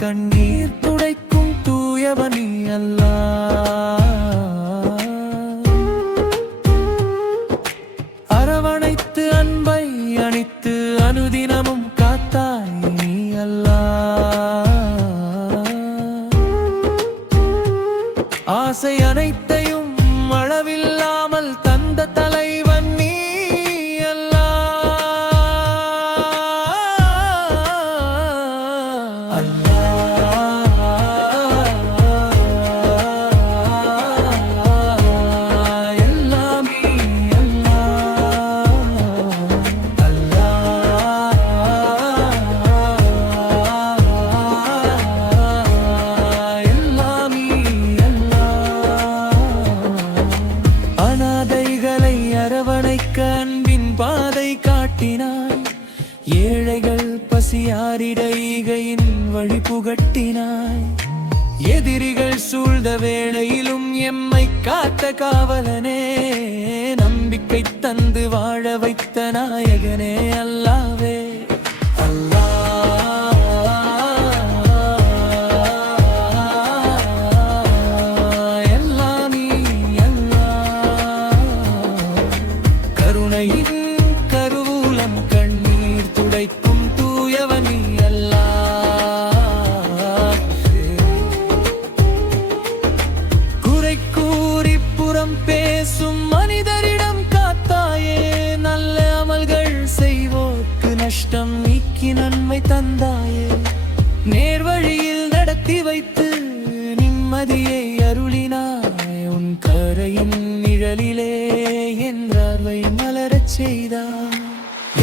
கண்ணீர் துடைக்கும் தூயவனி அல்லாஹ். அரவணைத்து அன்பை அணித்து அனுதினமும் காத்தாய் நீ அல்லாஹ். ஆசை அனைத்தையும் அளவில்லாமல் தந்த தலைவன் நீ அன்பின் பாதை காட்டினாய். ஏழைகள் பசியாரிட ஈகையின் வழி புகட்டினாய். எதிரிகள் சூழ்ந்த வேளையிலும் எம்மை காத்த காவலனே, நம்பிக்கை தந்து வாழ வைத்த நாயகனே அல்லாவே. கருவூலம் கண்ணீர் துடைக்கும் தூயவனி அல்லாஹ். குறை கூறி புறம் பேசும் மனிதரிடம் காத்தாயே, நல்ல அமல்கள் செய்வோர்க்கு நஷ்டம் நீக்கி நன்மை தந்தாயே. நேர்வழியில் நடத்தி வைத்து நிம்மதியை அருளினாய். உன் கரையின் நிழலிலே என்றார்வை மலரச் செய்தார்.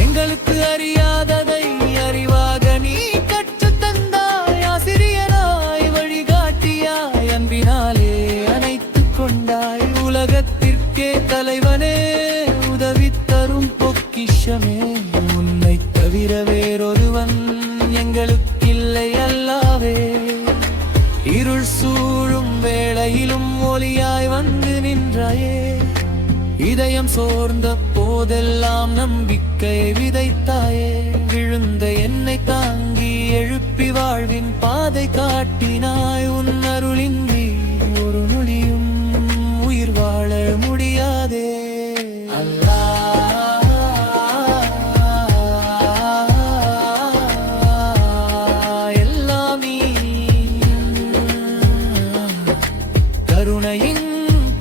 எங்களுக்கு அறியாததை அறிவாக நீ கற்றுத் தந்தாய். ஆசிரியனாய் வழிகாட்டியாய் அன்பினாலே அணைத்துக் கொண்டாய். உலகத்திற்கே தலைவனே உதவி தரும் பொக்கிஷமே, உன்னை தவிர வேறொருவன் எங்களுக்கில்லை அல்லாவே. இருள் சூழும் வேளையிலும் ஒளியாய் வந்து நின்றாயே. இதயம் சோர்ந்த போதெல்லாம் நம்பிக்கை விதைத்தாயே. விழுந்த என்னை தாங்கி எழுப்பி வாழ்வின் பாதை காட்டினாய். உன் அருளின்றி ஒரு நொடியும் உயிர் வாழ முடியாதே அல்லாஹ். எல்லாம் நீ கருணையின்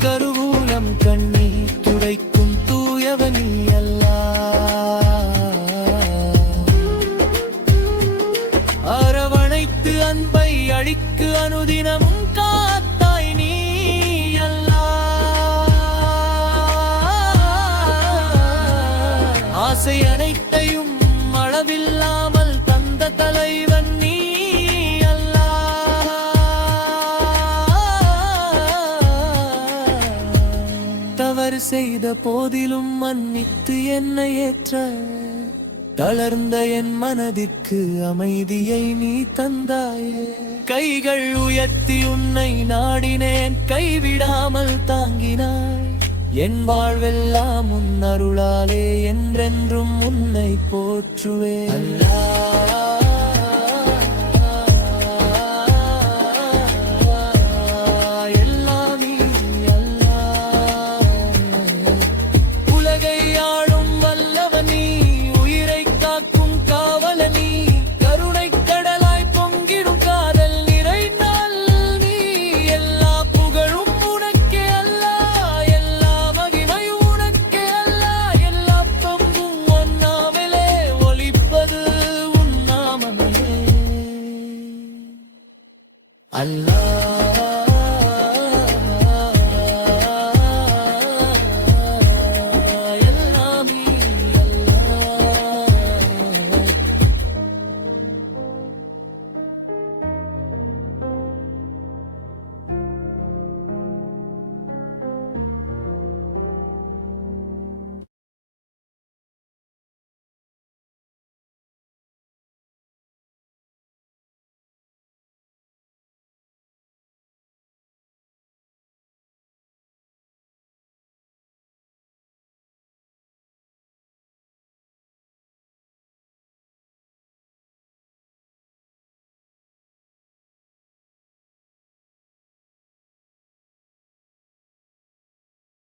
கருவூலம் கண்ணீர் துடைக்கும் தூயவனி அல்லாஹ். அரவணைத்து அன்பை அழிக்கு அனுதினமும் காத்தாய் நீ அல்லாஹ். ஆசை அனைத்தையும் அளவில்லாமல் தந்த தலைவன் நீ செய்த போதிலும் மன்னித்து என்னை ஏற்ற, தளர்ந்த என் மனதிற்கு அமைதியை நீ தந்தாயே. கைகள் உயர்த்தி உன்னை நாடினேன், கைவிடாமல் தாங்கினாய். என் வாழ்வெல்லாம் உன் அருளாலே என்றென்றும் உன்னை போற்றுவே அல்லாஹ். Allah